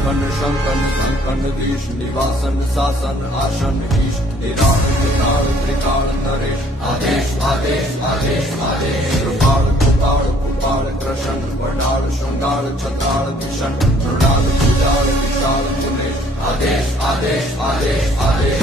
शंकन शंकन कंकन दीश निवासन शासन आसन ईश निराल निकाल त्रिकाल नरेश आदेश आदेश आदेश आदेश कृपाल कृपाल कृपाल कृष्ण वडाल शृंगार छत्राल भीषण मृणाल पूजाल विशाल मुनेश आदेश आदेश आदेश आदेश